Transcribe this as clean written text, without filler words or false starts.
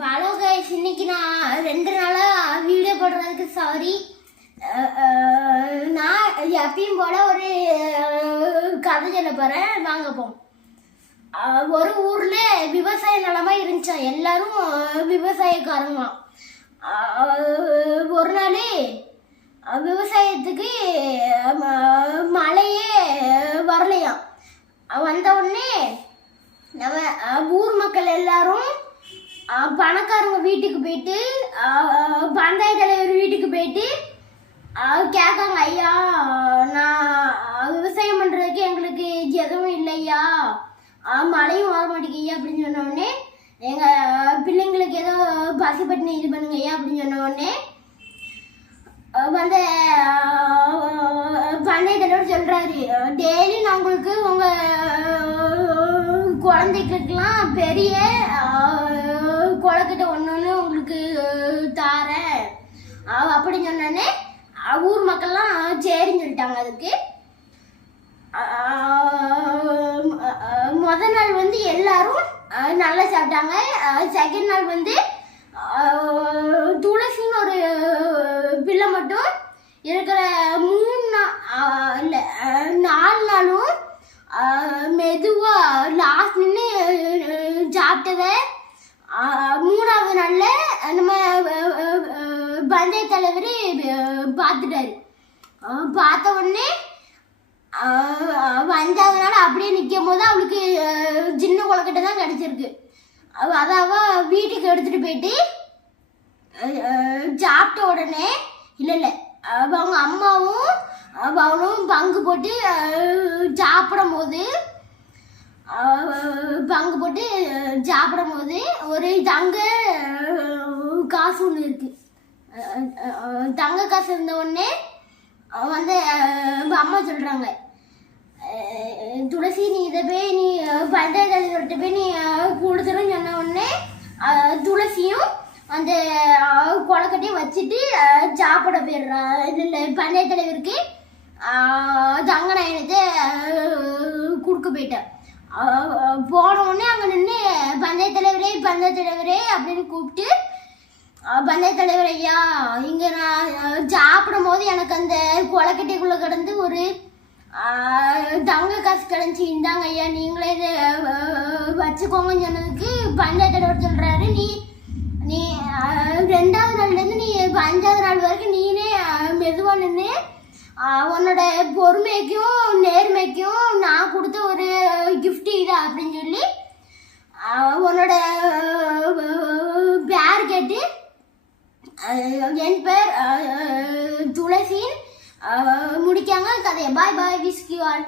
Hello guys, இன்னைக்கு நான் 2 நாளா வீடியோ போடுறதுக்கு சாரி. நான் எப்பயும் போல ஒரு கதை சொல்ல போறேன், வாங்க போம். ஒரு ஊர்ல விவசாய நிலமா இருந்துச்சா, எல்லாரும் விவசாயக்காரங்களாம். ஒரு நாள் விவசாயத்துக்கு மழையே வரலையாம். வந்த உடனே நம்ம ஊர் மக்கள் எல்லாரும் பணக்காரங்க வீட்டுக்கு போயிட்டு பஞ்சாயத்து தலைவர் வீட்டுக்கு போயிட்டு கேட்காங்க, ஐயா நான் விவசாயம் பண்றதுக்கு எங்களுக்கு எதுவும் இல்லையா, மழையும் வர மாட்டேங்கய்யா அப்படின்னு சொன்ன உடனே, எங்க பிள்ளைங்களுக்கு ஏதோ பசி பட்டினி இது பண்ணுங்க ஐயா அப்படின்னு சொன்ன உடனே வந்து பஞ்சாயத்து தலைவர் சொல்றாரு, டெய்லி நான் உங்களுக்கு உங்க குழந்தைகளுக்கெல்லாம் பெரிய குளக்கிட்ட ஒன்று உங்களுக்கு தாரேன் அப்படின்னு சொன்னோடனே ஊர் மக்கள்லாம் சரின்னு சொல்லிட்டாங்க. அதுக்கு முதல் நாள் வந்து எல்லாரும் நல்லா சாப்பிட்டாங்க. செகண்ட் நாள் வந்து துளசின்னு ஒரு பிள்ளை மட்டும் இருக்கிற 4 நாளும் மெதுவா லாஸ்ட் நின்று சாப்பிட்டத 3ஆவது நாள்ல நம்ம பஞ்சாயத்து தலைவர் பார்த்துட்டாரு. பார்த்த உடனே 5ஆவது நாள் அப்படியே நிற்கும் போது அவளுக்கு சின்ன குளக்கட்டை தான் கிடைச்சிருக்கு. அதாவ வீட்டுக்கு எடுத்துட்டு போயிட்டு சாப்பிட்ட உடனே இல்லை அவங்க அம்மாவும் அவனும் பங்கு போட்டு சாப்பிடும் போது ஒரு தங்க காசு ஒன்று இருக்கு. தங்க காசு இருந்த உடனே வந்து அம்மா சொல்றாங்க, துளசி நீ இதை போய் நீ பஞ்சாயத்து தலைவர்கிட்ட போய் நீ கொடுத்துருன்னு சொன்ன உடனே துளசியும் அந்த கொலக்கட்டையும் வச்சுட்டு சாப்பிட போயிடுறான். இல்லை பஞ்சாயத்து தலைவருக்கு தங்க நாயனத்தை கொடுக்க போயிட்டேன். போன உடனே அங்கே நின்று பஞ்சாயத்து தலைவரே அப்படின்னு கூப்பிட்டு, பஞ்சாயத்து தலைவர் ஐயா, இங்கே நான் சாப்பிடும் போது எனக்கு அந்த கொலக்கட்டைக்குள்ளே கிடந்து ஒரு தங்க காசு கிடந்துச்சு, இந்தாங்க ஐயா நீங்களே இதை வச்சுக்கோங்கன்னு சொன்னதுக்கு பஞ்சாயத்து தலைவர் சொல்கிறாரு, நீ 2ஆவது நாள்லேருந்து நீ 5ஆவது நாள் வரைக்கும் நீனே மெதுவாக நின்று உன்னோட பொறுமைக்கும் நேர்மைக்கும் நான் கொடுத்த ஒரு கிஃப்ட் இது அப்படின்னு சொல்லி உன்னோட பேர் கேட்டு என் பேர் துளசின்னு முடிக்காங்க கதையை. பாய் பாய், விஸ்க் யூ ஆல்.